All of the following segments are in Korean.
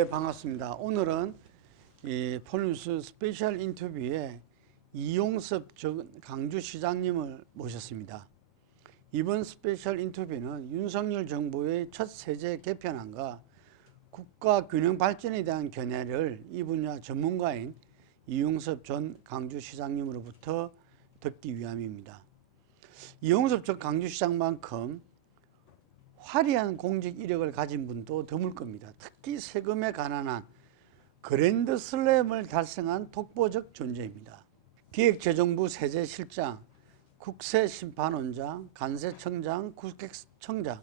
예, 반갑습니다. 오늘은 이 폴뉴스 스페셜 인터뷰에 이용섭 전 강주시장님을 모셨습니다. 이번 스페셜 인터뷰는 윤석열 정부의 첫 세제 개편안과 국가 균형 발전에 대한 견해를 이 분야 전문가인 이용섭 전 강주시장님으로부터 듣기 위함입니다. 이용섭 전 강주시장만큼 화려한 공직 이력을 가진 분도 드물 겁니다. 특히 세금에 관한 그랜드 슬램을 달성한 독보적 존재입니다. 기획재정부 세제실장, 국세심판원장, 간세청장, 국세청장,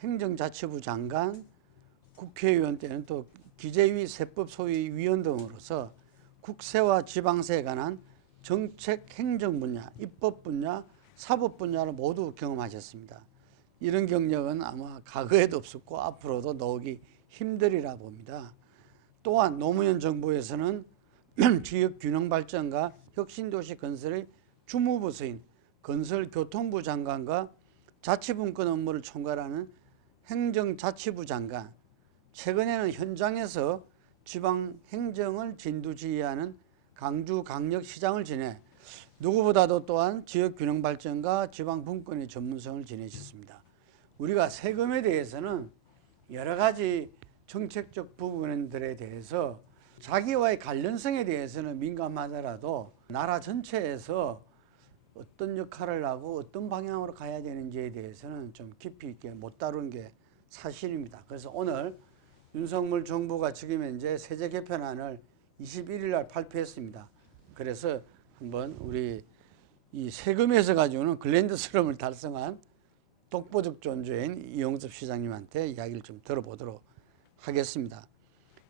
행정자치부 장관, 국회의원 때는 또 기재위 세법 소위 위원 등으로서 국세와 지방세에 관한 정책 행정 분야, 입법 분야, 사법 분야를 모두 경험하셨습니다. 이런 경력은 아마 과거에도 없었고 앞으로도 나오기 힘들이라 봅니다. 또한 노무현 정부에서는 지역균형발전과 혁신도시 건설의 주무부서인 건설교통부 장관과 자치분권 업무를 총괄하는 행정자치부 장관, 최근에는 현장에서 지방행정을 진두지휘하는 강주광역시장을 지내 누구보다도 또한 지역균형발전과 지방분권의 전문성을 지내셨습니다. 우리가 세금에 대해서는 여러 가지 정책적 부분들에 대해서 자기와의 관련성에 대해서는 민감하더라도 나라 전체에서 어떤 역할을 하고 어떤 방향으로 가야 되는지에 대해서는 좀 깊이 있게 못 다룬 게 사실입니다. 그래서 오늘 윤석열 정부가 지금 현재 세제 개편안을 21일 날 발표했습니다. 그래서 한번 우리 이 세금에서 가지고는 글랜드 슬럼을 달성한 독보적 존재인 이용섭 시장님한테 이야기를 좀 들어보도록 하겠습니다.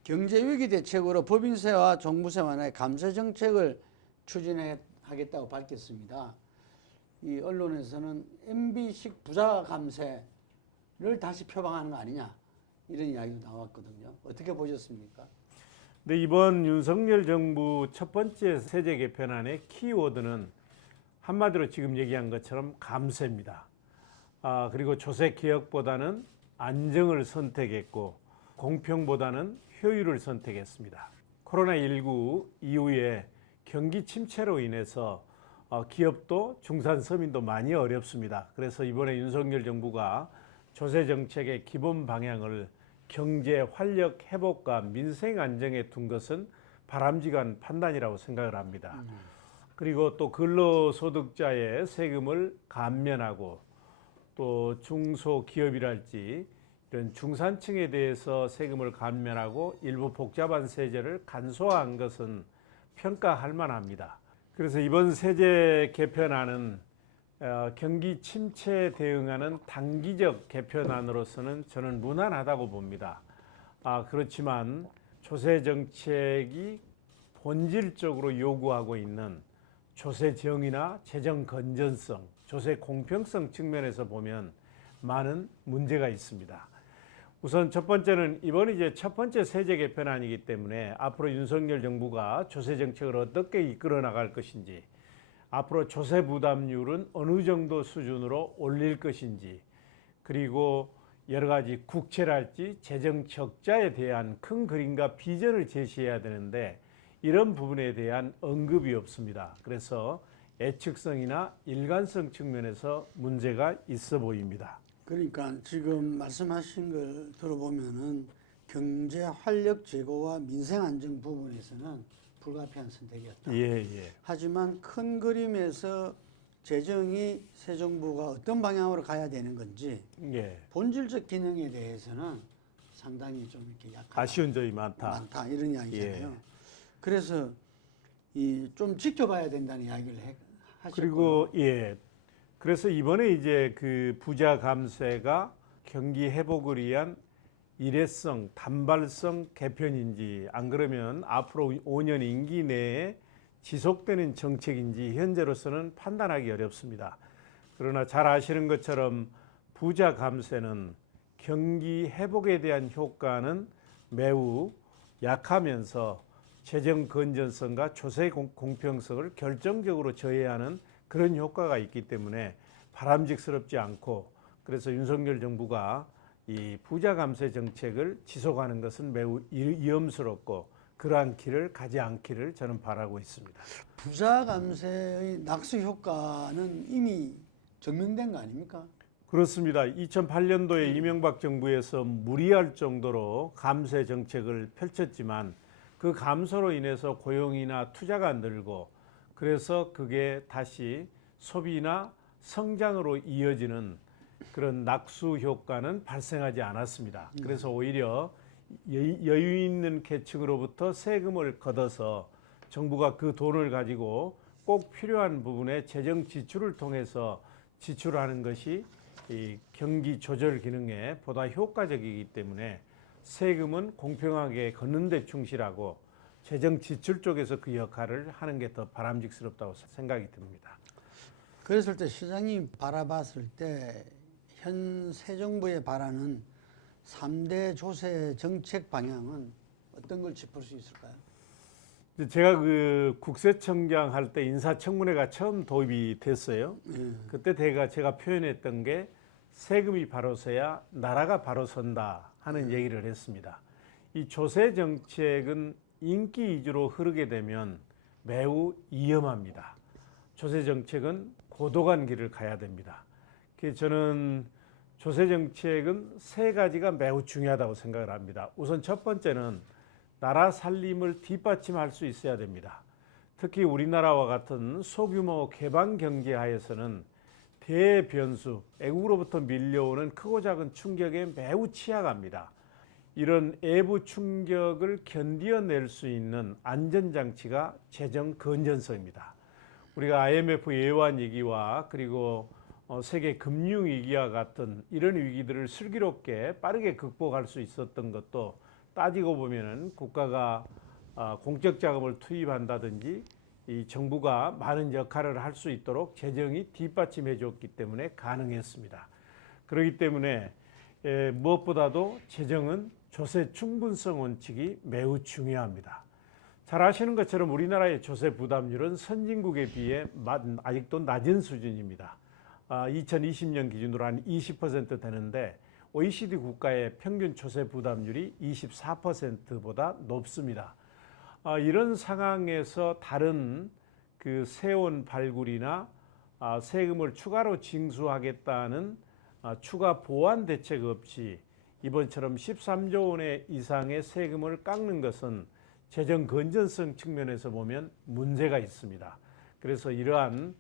경제위기 대책으로 법인세와 종부세 완화의 감세 정책을 추진하겠다고 밝혔습니다. 이 언론에서는 MB식 부자 감세를 다시 표방하는 거 아니냐 이런 이야기도 나왔거든요. 어떻게 보셨습니까? 네, 이번 윤석열 정부 첫 번째 세제 개편안의 키워드는 한마디로 지금 얘기한 것처럼 감세입니다. 그리고 조세 개혁보다는 안정을 선택했고 공평보다는 효율을 선택했습니다. 코로나19 이후에 경기 침체로 인해서 기업도 중산서민도 많이 어렵습니다. 그래서 이번에 윤석열 정부가 조세 정책의 기본 방향을 경제 활력 회복과 민생 안정에 둔 것은 바람직한 판단이라고 생각을 합니다. 그리고 또 근로소득자의 세금을 감면하고 또 중소기업이랄지 이런 중산층에 대해서 세금을 감면하고 일부 복잡한 세제를 간소화한 것은 평가할 만합니다. 그래서 이번 세제 개편안은 경기 침체에 대응하는 단기적 개편안으로서는 저는 무난하다고 봅니다. 그렇지만 조세 정책이 본질적으로 요구하고 있는 조세 정의나 재정 건전성, 조세 공평성 측면에서 보면 많은 문제가 있습니다. 우선 첫 번째는 이번이 이제 첫 번째 세제 개편안이기 때문에 앞으로 윤석열 정부가 조세 정책을 어떻게 이끌어 나갈 것인지, 앞으로 조세 부담률은 어느 정도 수준으로 올릴 것인지, 그리고 여러 가지 국채랄지 재정 적자에 대한 큰 그림과 비전을 제시해야 되는데 이런 부분에 대한 언급이 없습니다. 그래서 예측성이나 일관성 측면에서 문제가 있어 보입니다. 그러니까 지금 말씀하신 걸 들어보면은 경제 활력 제고와 민생 안정 부분에서는 불가피한 선택이었다. 예. 하지만 큰 그림에서 재정이 새 정부가 어떤 방향으로 가야 되는 건지 본질적 기능에 대해서는 상당히 좀 이렇게 약하다. 아쉬운 점이 많다 이런 이야기잖아요. 그래서 좀 지켜봐야 된다는 이야기를 하셨고. 그리고 그래서 이번에 이제 그 부자 감세가 경기 회복을 위한 일회성, 단발성 개편인지 안 그러면 앞으로 5년 임기 내에 지속되는 정책인지 현재로서는 판단하기 어렵습니다. 그러나 잘 아시는 것처럼 부자 감세는 경기 회복에 대한 효과는 매우 약하면서 재정 건전성과 조세 공평성을 결정적으로 저해하는 그런 효과가 있기 때문에 바람직스럽지 않고, 그래서 윤석열 정부가 이 부자 감세 정책을 지속하는 것은 매우 위험스럽고 그러한 길을 가지 않기를 저는 바라고 있습니다. 부자 감세의 낙수 효과는 이미 증명된 거 아닙니까? 그렇습니다. 2008년도에 이명박 정부에서 무리할 정도로 감세 정책을 펼쳤지만 그 감소로 인해서 고용이나 투자가 늘고 그래서 그게 다시 소비나 성장으로 이어지는 그런 낙수 효과는 발생하지 않았습니다. 그래서 오히려 여유 있는 계층으로부터 세금을 걷어서 정부가 그 돈을 가지고 꼭 필요한 부분에 재정 지출을 통해서 지출하는 것이 이 경기 조절 기능에 보다 효과적이기 때문에 세금은 공평하게 걷는 데 충실하고 재정 지출 쪽에서 그 역할을 하는 게 더 바람직스럽다고 생각이 듭니다. 그랬을 때 시장이 바라봤을 때 현 새 정부에 바라는 3대 조세 정책 방향은 어떤 걸 짚을 수 있을까요? 제가 그 국세청장 할 때 인사청문회가 처음 도입이 됐어요. 그때 제가 표현했던 게 세금이 바로 서야 나라가 바로 선다 하는 얘기를 했습니다. 이 조세 정책은 인기 위주로 흐르게 되면 매우 위험합니다. 조세 정책은 고도간 길을 가야 됩니다. 그래서 저는 조세 정책은 세 가지가 매우 중요하다고 생각을 합니다. 우선 첫 번째는 나라 살림을 뒷받침할 수 있어야 됩니다. 특히 우리나라와 같은 소규모 개방 경제 하에서는 대변수, 외국으로부터 밀려오는 크고 작은 충격에 매우 취약합니다. 이런 외부 충격을 견뎌낼 수 있는 안전장치가 재정 건전성입니다. 우리가 IMF 예환 위기와 그리고 세계 금융 위기와 같은 이런 위기들을 슬기롭게 빠르게 극복할 수 있었던 것도 따지고 보면은 국가가 공적 자금을 투입한다든지 이 정부가 많은 역할을 할 수 있도록 재정이 뒷받침해 줬기 때문에 가능했습니다. 그렇기 때문에 무엇보다도 재정은 조세 충분성 원칙이 매우 중요합니다. 잘 아시는 것처럼 우리나라의 조세 부담률은 선진국에 비해 아직도 낮은 수준입니다. 2020년 기준으로 한 20% 되는데 OECD 국가의 평균 조세 부담률이 24%보다 높습니다. 이런 상황에서 다른 그 세원 발굴이나 세금을 추가로 징수하겠다는 추가 보완 대책 없이 이번처럼 13조 원의 이상의 세금을 깎는 것은 재정 건전성 측면에서 보면 문제가 있습니다. 그래서 이러한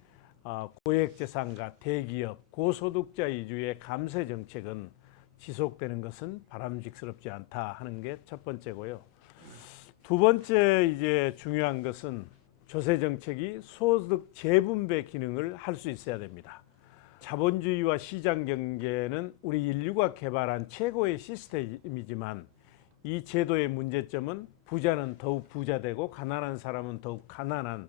고액재산가, 대기업, 고소득자 위주의 감세 정책은 지속되는 것은 바람직스럽지 않다 하는 게 첫 번째고요. 두 번째 이제 중요한 것은 조세 정책이 소득 재분배 기능을 할 수 있어야 됩니다. 자본주의와 시장 경제는 우리 인류가 개발한 최고의 시스템이지만 이 제도의 문제점은 부자는 더욱 부자되고 가난한 사람은 더욱 가난한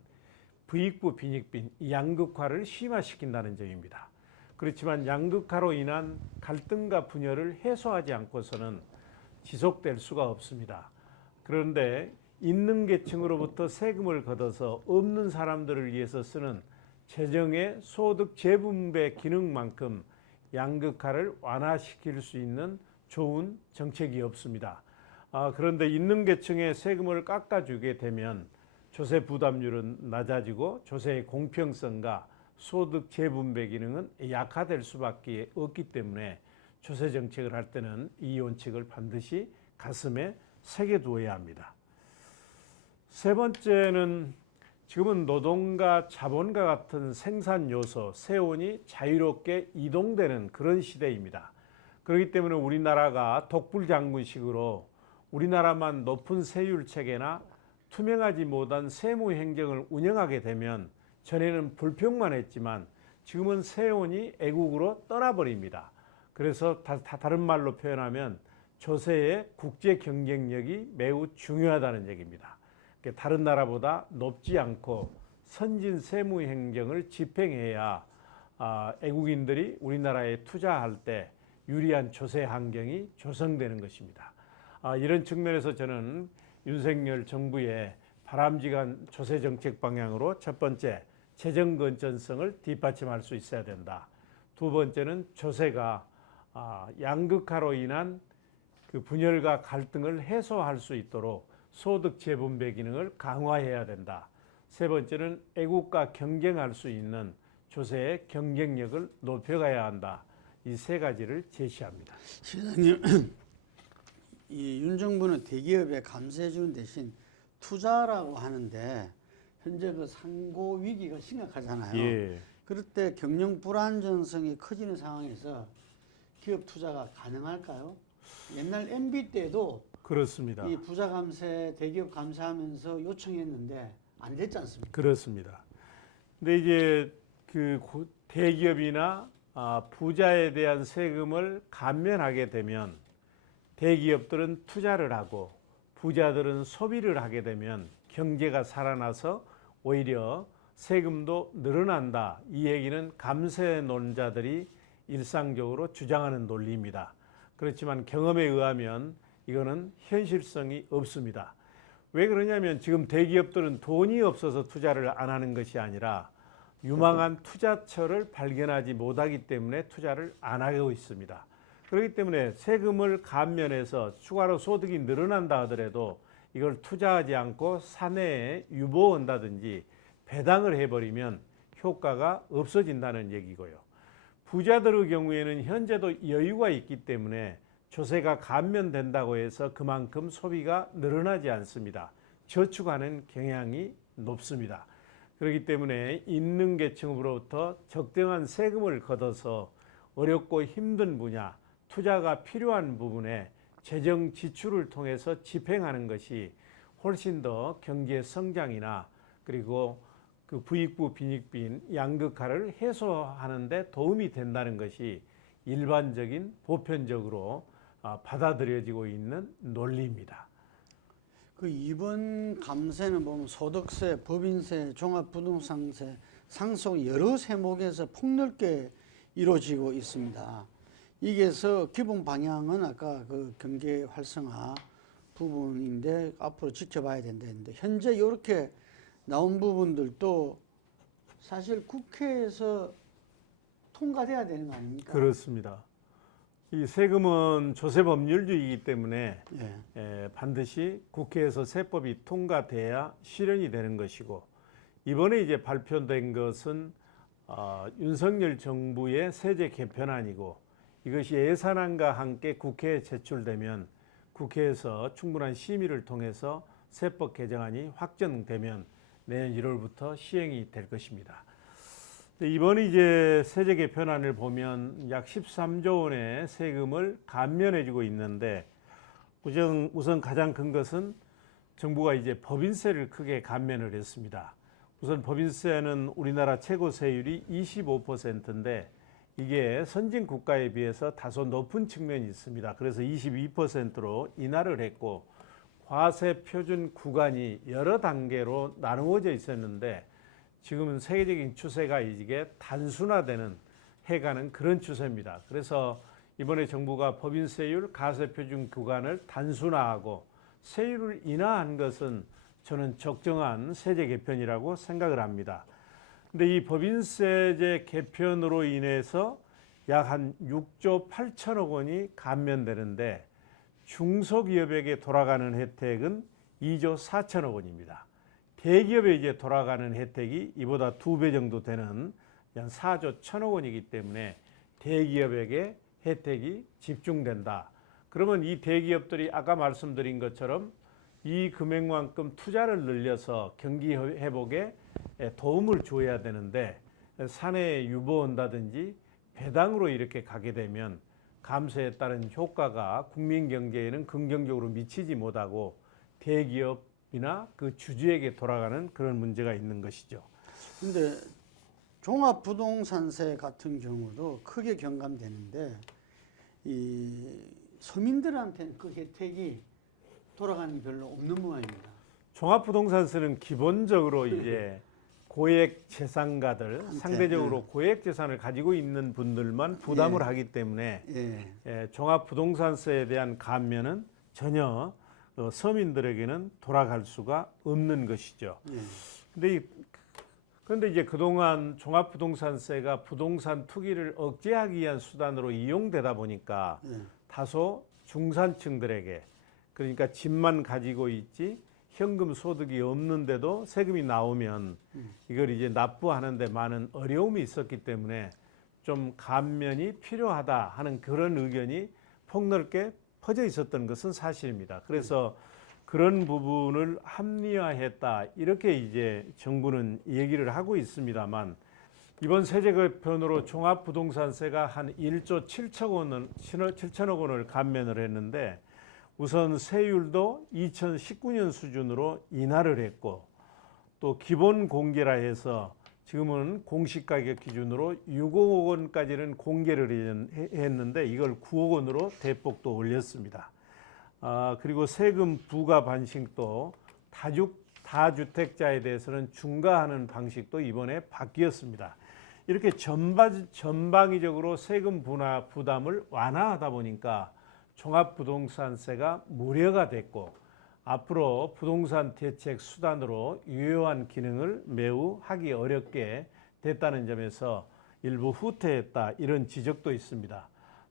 부익부 빈익빈 양극화를 심화시킨다는 점입니다. 그렇지만 양극화로 인한 갈등과 분열을 해소하지 않고서는 지속될 수가 없습니다. 그런데 있는 계층으로부터 세금을 걷어서 없는 사람들을 위해서 쓰는 재정의 소득 재분배 기능만큼 양극화를 완화시킬 수 있는 좋은 정책이 없습니다. 그런데 있는 계층에 세금을 깎아주게 되면 조세 부담률은 낮아지고 조세의 공평성과 소득 재분배 기능은 약화될 수밖에 없기 때문에 조세 정책을 할 때는 이 원칙을 반드시 가슴에 새겨두어야 합니다. 세 번째는 지금은 노동과 자본과 같은 생산 요소, 세원이 자유롭게 이동되는 그런 시대입니다. 그렇기 때문에 우리나라가 독불장군식으로 우리나라만 높은 세율 체계나 투명하지 못한 세무 행정을 운영하게 되면 전에는 불평만 했지만 지금은 세원이 애국으로 떠나버립니다. 그래서 다른 말로 표현하면 조세의 국제 경쟁력이 매우 중요하다는 얘기입니다. 다른 나라보다 높지 않고 선진 세무 행정을 집행해야 애국인들이 우리나라에 투자할 때 유리한 조세 환경이 조성되는 것입니다. 이런 측면에서 저는 윤석열 정부의 바람직한 조세 정책 방향으로 첫 번째, 재정 건전성을 뒷받침할 수 있어야 된다. 두 번째는 조세가 양극화로 인한 그 분열과 갈등을 해소할 수 있도록 소득 재분배 기능을 강화해야 된다. 세 번째는 애국과 경쟁할 수 있는 조세의 경쟁력을 높여가야 한다. 이 세 가지를 제시합니다. 시장님, 이 윤 정부는 대기업에 감세해 주는 대신 투자라고 하는데 현재 그 상고 위기가 심각하잖아요. 예. 그럴 때 경영 불안정성이 커지는 상황에서 기업 투자가 가능할까요? 옛날 MB 때도 그렇습니다. 이 부자 감세, 대기업 감세하면서 요청했는데 안 됐지 않습니까? 그렇습니다. 근데 이제 그 대기업이나 부자에 대한 세금을 감면하게 되면 대기업들은 투자를 하고 부자들은 소비를 하게 되면 경제가 살아나서 오히려 세금도 늘어난다. 이 얘기는 감세론자들이 일상적으로 주장하는 논리입니다. 그렇지만 경험에 의하면 이거는 현실성이 없습니다. 왜 그러냐면 지금 대기업들은 돈이 없어서 투자를 안 하는 것이 아니라 유망한 투자처를 발견하지 못하기 때문에 투자를 안 하고 있습니다. 그렇기 때문에 세금을 감면해서 추가로 소득이 늘어난다 하더라도 이걸 투자하지 않고 사내에 유보한다든지 배당을 해버리면 효과가 없어진다는 얘기고요. 부자들의 경우에는 현재도 여유가 있기 때문에 조세가 감면된다고 해서 그만큼 소비가 늘어나지 않습니다. 저축하는 경향이 높습니다. 그렇기 때문에 있는 계층으로부터 적정한 세금을 걷어서 어렵고 힘든 분야, 투자가 필요한 부분에 재정 지출을 통해서 집행하는 것이 훨씬 더 경제 성장이나 그리고 그 부익부 빈익빈 양극화를 해소하는 데 도움이 된다는 것이 일반적인 보편적으로 받아들여지고 있는 논리입니다. 그 이번 감세는 보면 소득세, 법인세, 종합부동산세, 상속 여러 세목에서 폭넓게 이루어지고 있습니다. 이게서 기본 방향은 아까 그 경제 활성화 부분인데 앞으로 지켜봐야 된다 했는데 현재 이렇게 나온 부분들도 사실 국회에서 통과돼야 되는 거 아닙니까? 그렇습니다. 이 세금은 조세법률주의이기 때문에 반드시 국회에서 세법이 통과돼야 실현이 되는 것이고 이번에 이제 발표된 것은 윤석열 정부의 세제 개편안이고 이것이 예산안과 함께 국회에 제출되면 국회에서 충분한 심의를 통해서 세법 개정안이 확정되면 내년 1월부터 시행이 될 것입니다. 이번에 이제 세제 개편안을 보면 약 13조 원의 세금을 감면해주고 있는데 우선 가장 큰 것은 정부가 이제 법인세를 크게 감면을 했습니다. 우선 법인세는 우리나라 최고 세율이 25%인데 이게 선진 국가에 비해서 다소 높은 측면이 있습니다. 그래서 22%로 인하를 했고 과세 표준 구간이 여러 단계로 나누어져 있었는데 지금은 세계적인 추세가 이게 단순화되는 해가는 그런 추세입니다. 그래서 이번에 정부가 법인세율 과세 표준 구간을 단순화하고 세율을 인하한 것은 저는 적정한 세제 개편이라고 생각을 합니다. 근데 이 법인세제 개편으로 인해서 약 한 6조 8천억 원이 감면되는데 중소기업에게 돌아가는 혜택은 2조 4천억 원입니다. 대기업에 이제 돌아가는 혜택이 이보다 2배 정도 되는 한 4조 1천억 원이기 때문에 대기업에게 혜택이 집중된다. 그러면 이 대기업들이 아까 말씀드린 것처럼 이 금액만큼 투자를 늘려서 경기 회복에 도움을 줘야 되는데 사내에 유보한다든지 배당으로 이렇게 가게 되면 감세에 따른 효과가 국민 경제에는 긍정적으로 미치지 못하고 대기업이나 그 주주에게 돌아가는 그런 문제가 있는 것이죠. 근데 종합부동산세 같은 경우도 크게 경감되는데 이 서민들한테는 그 혜택이 돌아가는 게 별로 없는 모양입니다. 종합부동산세는 기본적으로 이제 고액 재산가들, 상대적으로 고액 재산을 가지고 있는 분들만 부담을 하기 때문에 종합부동산세에 대한 감면은 전혀 서민들에게는 돌아갈 수가 없는 것이죠. 근데 그런데 이제 그동안 종합부동산세가 부동산 투기를 억제하기 위한 수단으로 이용되다 보니까 다소 중산층들에게, 그러니까 집만 가지고 있지 현금 소득이 없는데도 세금이 나오면 이걸 이제 납부하는데 많은 어려움이 있었기 때문에 좀 감면이 필요하다 하는 그런 의견이 폭넓게 퍼져 있었던 것은 사실입니다. 그래서 그런 부분을 합리화했다, 이렇게 이제 정부는 얘기를 하고 있습니다만, 이번 세제 개편으로 종합부동산세가 한 1조 7천억 원을 감면을 했는데, 우선 세율도 2019년 수준으로 인하를 했고, 또 기본 공개라 해서 지금은 공시 가격 기준으로 6억 원까지는 공개를 했는데 이걸 9억 원으로 대폭도 올렸습니다. 그리고 세금 부과 반식도 다주택자에 대해서는 중과하는 방식도 이번에 바뀌었습니다. 이렇게 전방위적으로 세금 부담을 완화하다 보니까 종합부동산세가 무료가 됐고, 앞으로 부동산 대책 수단으로 유효한 기능을 매우 하기 어렵게 됐다는 점에서 일부 후퇴했다, 이런 지적도 있습니다.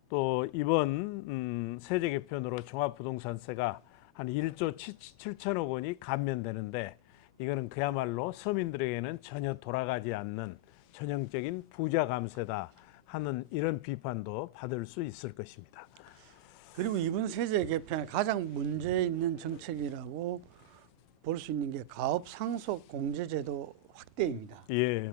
또 이번 세제 개편으로 종합부동산세가 한 1조 7천억 원이 감면되는데, 이거는 그야말로 서민들에게는 전혀 돌아가지 않는 전형적인 부자 감세다 하는 이런 비판도 받을 수 있을 것입니다. 그리고 이번 세제 개편의 가장 문제 있는 정책이라고 볼 수 있는 게 가업 상속 공제 제도 확대입니다. 예.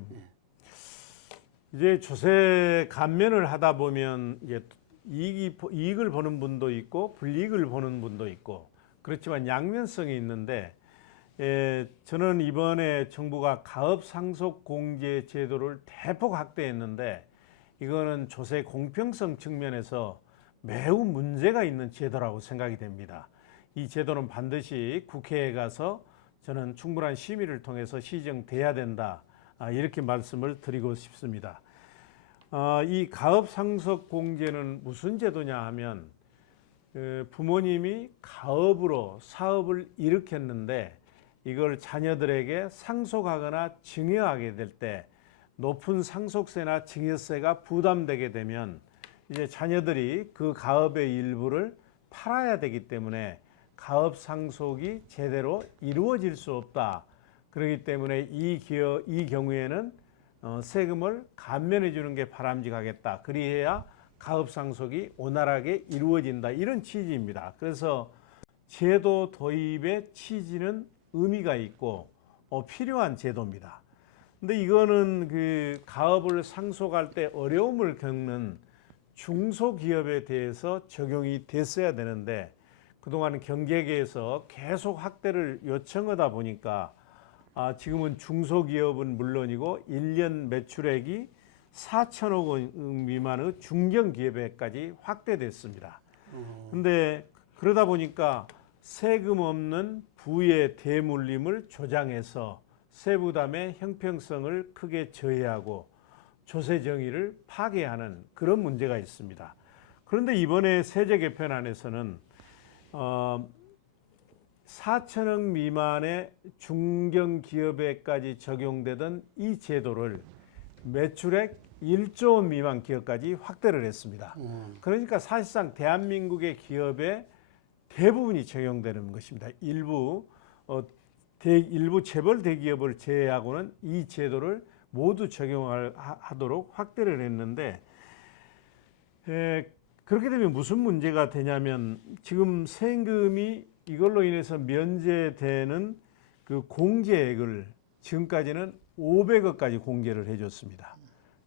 이제 조세 감면을 하다 보면 이제 이익을 보는 분도 있고 불이익을 보는 분도 있고, 그렇지만 양면성이 있는데, 저는 이번에 정부가 가업 상속 공제 제도를 대폭 확대했는데, 이거는 조세 공평성 측면에서 매우 문제가 있는 제도라고 생각이 됩니다. 이 제도는 반드시 국회에 가서 저는 충분한 심의를 통해서 시정돼야 된다, 이렇게 말씀을 드리고 싶습니다. 이 가업상속공제는 무슨 제도냐 하면, 부모님이 가업으로 사업을 일으켰는데 이걸 자녀들에게 상속하거나 증여하게 될 때 높은 상속세나 증여세가 부담되게 되면 이제 자녀들이 그 가업의 일부를 팔아야 되기 때문에 가업 상속이 제대로 이루어질 수 없다. 그렇기 때문에 이 경우에는 세금을 감면해 주는 게 바람직하겠다. 그리해야 가업 상속이 원활하게 이루어진다. 이런 취지입니다. 그래서 제도 도입의 취지는 의미가 있고 필요한 제도입니다. 근데 이거는 그 가업을 상속할 때 어려움을 겪는 중소기업에 대해서 적용이 됐어야 되는데, 그동안 경제계에서 계속 확대를 요청하다 보니까 지금은 중소기업은 물론이고 1년 매출액이 4천억 원 미만의 중견기업에까지 확대됐습니다. 그런데 그러다 보니까 세금 없는 부의 대물림을 조장해서 세부담의 형평성을 크게 저해하고 조세 정의를 파괴하는 그런 문제가 있습니다. 그런데 이번에 세제 개편안에서는 4천억 미만의 중견기업에까지 적용되던 이 제도를 매출액 1조 원 미만 기업까지 확대를 했습니다. 그러니까 사실상 대한민국의 기업의 대부분이 적용되는 것입니다. 일부 재벌 대기업을 제외하고는 이 제도를 모두 적용하도록 확대를 했는데, 그렇게 되면 무슨 문제가 되냐면, 지금 세금이 이걸로 인해서 면제되는 그 공제액을 지금까지는 500억까지 공개를 해줬습니다.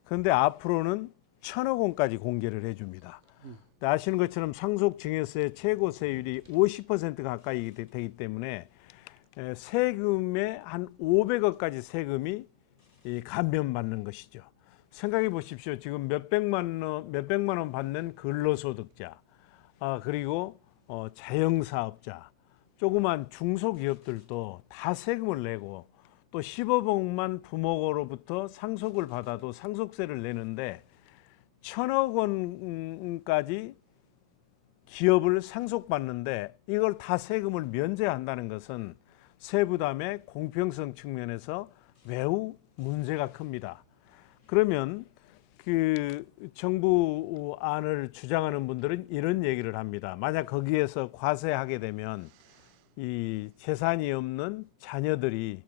그런데 앞으로는 1,000억 원까지 공개를 해줍니다. 아시는 것처럼 상속증여세 최고 세율이 50% 가까이 되기 때문에 세금의 한 500억까지 세금이 감면받는 것이죠. 생각해 보십시오. 지금 몇백만 원 받는 근로소득자, 그리고 자영사업자, 조그만 중소기업들도 다 세금을 내고, 또 15억만 부모로부터 상속을 받아도 상속세를 내는데 1,000억 원까지 기업을 상속받는데 이걸 다 세금을 면제한다는 것은 세부담의 공평성 측면에서 매우 문제가 큽니다. 그러면 그 정부 안을 주장하는 분들은 이런 얘기를 합니다. 만약 거기에서 과세하게 되면 이 재산이 없는 자녀들이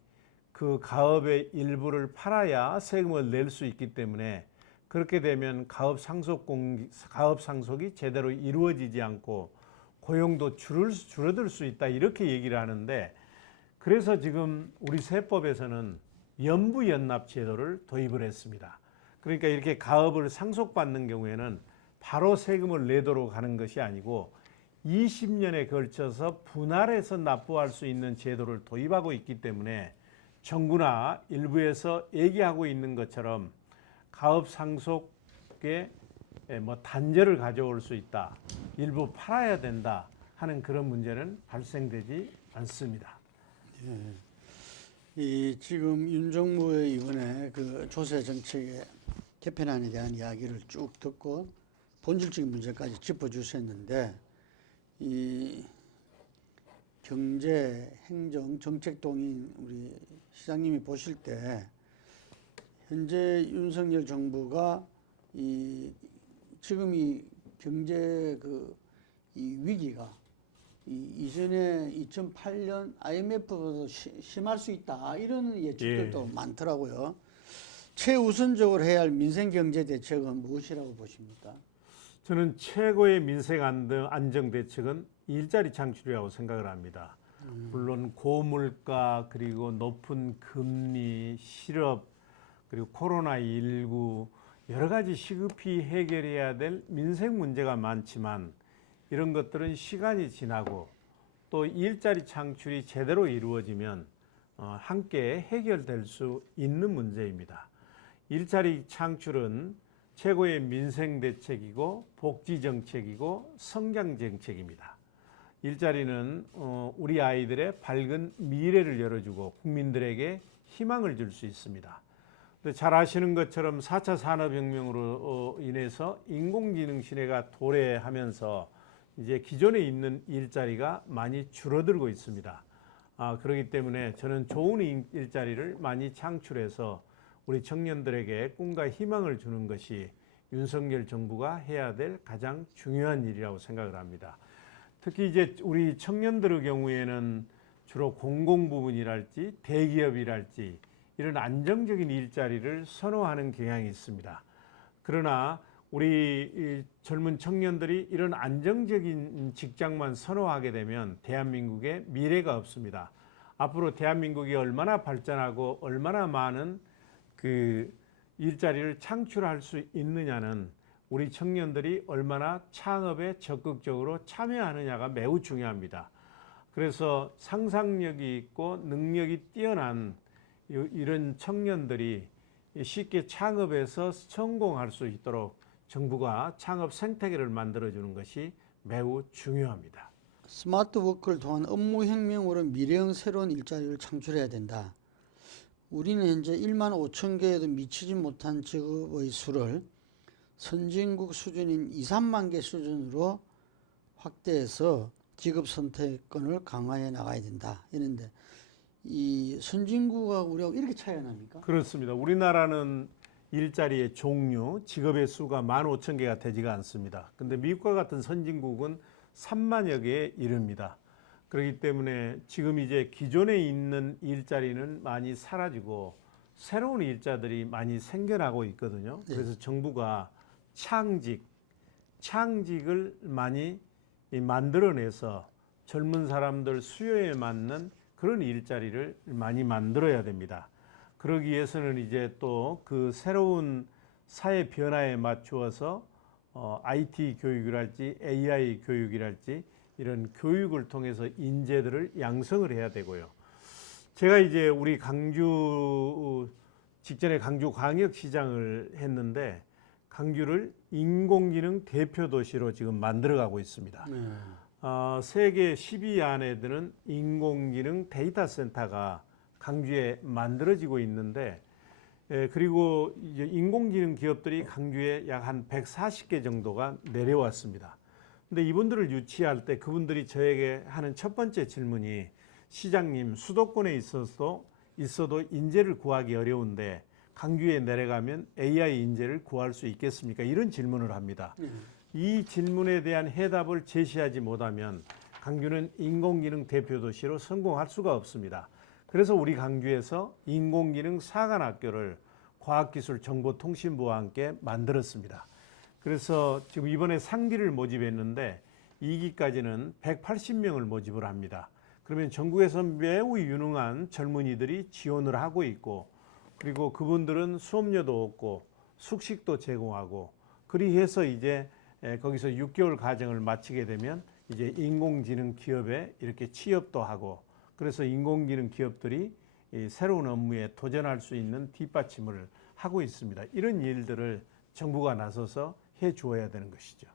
그 가업의 일부를 팔아야 세금을 낼 수 있기 때문에 그렇게 되면 가업 상속이 제대로 이루어지지 않고 고용도 줄어들 수 있다 이렇게 얘기를 하는데, 그래서 지금 우리 세법에서는 연부연납 제도를 도입을 했습니다. 그러니까 이렇게 가업을 상속받는 경우에는 바로 세금을 내도록 하는 것이 아니고 20년에 걸쳐서 분할해서 납부할 수 있는 제도를 도입하고 있기 때문에 정부나 일부에서 얘기하고 있는 것처럼 가업 상속에 뭐 단절을 가져올 수 있다, 일부 팔아야 된다 하는 그런 문제는 발생되지 않습니다. 이 지금 윤 정부의 이번에 그 조세 정책의 개편안에 대한 이야기를 쭉 듣고 본질적인 문제까지 짚어주셨는데, 이 경제, 행정, 정책 동인 우리 시장님이 보실 때 현재 윤석열 정부가 지금 이 경제 이 위기가 이전에 2008년 IMF보다 심할 수 있다 이런 예측들도 많더라고요. 최우선적으로 해야 할 민생 경제 대책은 무엇이라고 보십니까? 저는 최고의 민생 안정 대책은 일자리 창출이라고 생각을 합니다. 물론 고물가, 그리고 높은 금리, 실업, 그리고 코로나19 여러 가지 시급히 해결해야 될 민생 문제가 많지만 이런 것들은 시간이 지나고 또 일자리 창출이 제대로 이루어지면 함께 해결될 수 있는 문제입니다. 일자리 창출은 최고의 민생 대책이고 복지 정책이고 성장 정책입니다. 일자리는 우리 아이들의 밝은 미래를 열어주고 국민들에게 희망을 줄 수 있습니다. 잘 아시는 것처럼 4차 산업혁명으로 인해서 인공지능 시대가 도래하면서 이제 기존에 있는 일자리가 많이 줄어들고 있습니다. 그렇기 때문에 저는 좋은 일자리를 많이 창출해서 우리 청년들에게 꿈과 희망을 주는 것이 윤석열 정부가 해야 될 가장 중요한 일이라고 생각을 합니다. 특히 이제 우리 청년들의 경우에는 주로 공공부문이랄지 대기업이랄지 이런 안정적인 일자리를 선호하는 경향이 있습니다. 그러나 우리 젊은 청년들이 이런 안정적인 직장만 선호하게 되면 대한민국의 미래가 없습니다. 앞으로 대한민국이 얼마나 발전하고 얼마나 많은 그 일자리를 창출할 수 있느냐는 우리 청년들이 얼마나 창업에 적극적으로 참여하느냐가 매우 중요합니다. 그래서 상상력이 있고 능력이 뛰어난 이런 청년들이 쉽게 창업에서 성공할 수 있도록 정부가 창업 생태계를 만들어주는 것이 매우 중요합니다. 스마트 워크를 통한 업무 혁명으로 미래형 새로운 일자리를 창출해야 된다. 우리는 현재 1만 5천 개에도 미치지 못한 직업의 수를 선진국 수준인 2, 3만 개 수준으로 확대해서 직업 선택권을 강화해 나가야 된다. 이런데 이 선진국하고 우리하고 이렇게 차이가 납니까? 그렇습니다. 우리나라는 일자리의 종류, 직업의 수가 15,000개가 되지가 않습니다. 근데 미국과 같은 선진국은 3만여 개에 이릅니다. 그렇기 때문에 지금 이제 기존에 있는 일자리는 많이 사라지고 새로운 일자들이 많이 생겨나고 있거든요. 그래서 정부가 창직을 많이 만들어내서 젊은 사람들 수요에 맞는 그런 일자리를 많이 만들어야 됩니다. 그러기 위해서는 이제 또 그 새로운 사회 변화에 맞추어서 IT 교육이랄지 AI 교육이랄지 이런 교육을 통해서 인재들을 양성을 해야 되고요. 제가 이제 우리 직전에 강주 광역시장을 했는데 강주를 인공지능 대표 도시로 지금 만들어가고 있습니다. 세계 10위 안에 드는 인공지능 데이터 센터가 강주에 만들어지고 있는데, 그리고 이제 인공지능 기업들이 강주에 약 한 140개 정도가 내려왔습니다. 근데 이분들을 유치할 때 그분들이 저에게 하는 첫 번째 질문이, 시장님, 수도권에 있어서 있어도 인재를 구하기 어려운데 강주에 내려가면 AI 인재를 구할 수 있겠습니까? 이런 질문을 합니다. 이 질문에 대한 해답을 제시하지 못하면 강주는 인공지능 대표 도시로 성공할 수가 없습니다. 그래서 우리 강주에서 인공지능 사관학교를 과학기술정보통신부와 함께 만들었습니다. 그래서 지금 이번에 상기를 모집했는데 2기까지는 180명을 모집을 합니다. 그러면 전국에서 매우 유능한 젊은이들이 지원을 하고 있고, 그리고 그분들은 수업료도 없고 숙식도 제공하고, 그리해서 이제 거기서 6개월 과정을 마치게 되면 이제 인공지능 기업에 이렇게 취업도 하고, 그래서 인공지능 기업들이 이 새로운 업무에 도전할 수 있는 뒷받침을 하고 있습니다. 이런 일들을 정부가 나서서 해 주어야 되는 것이죠.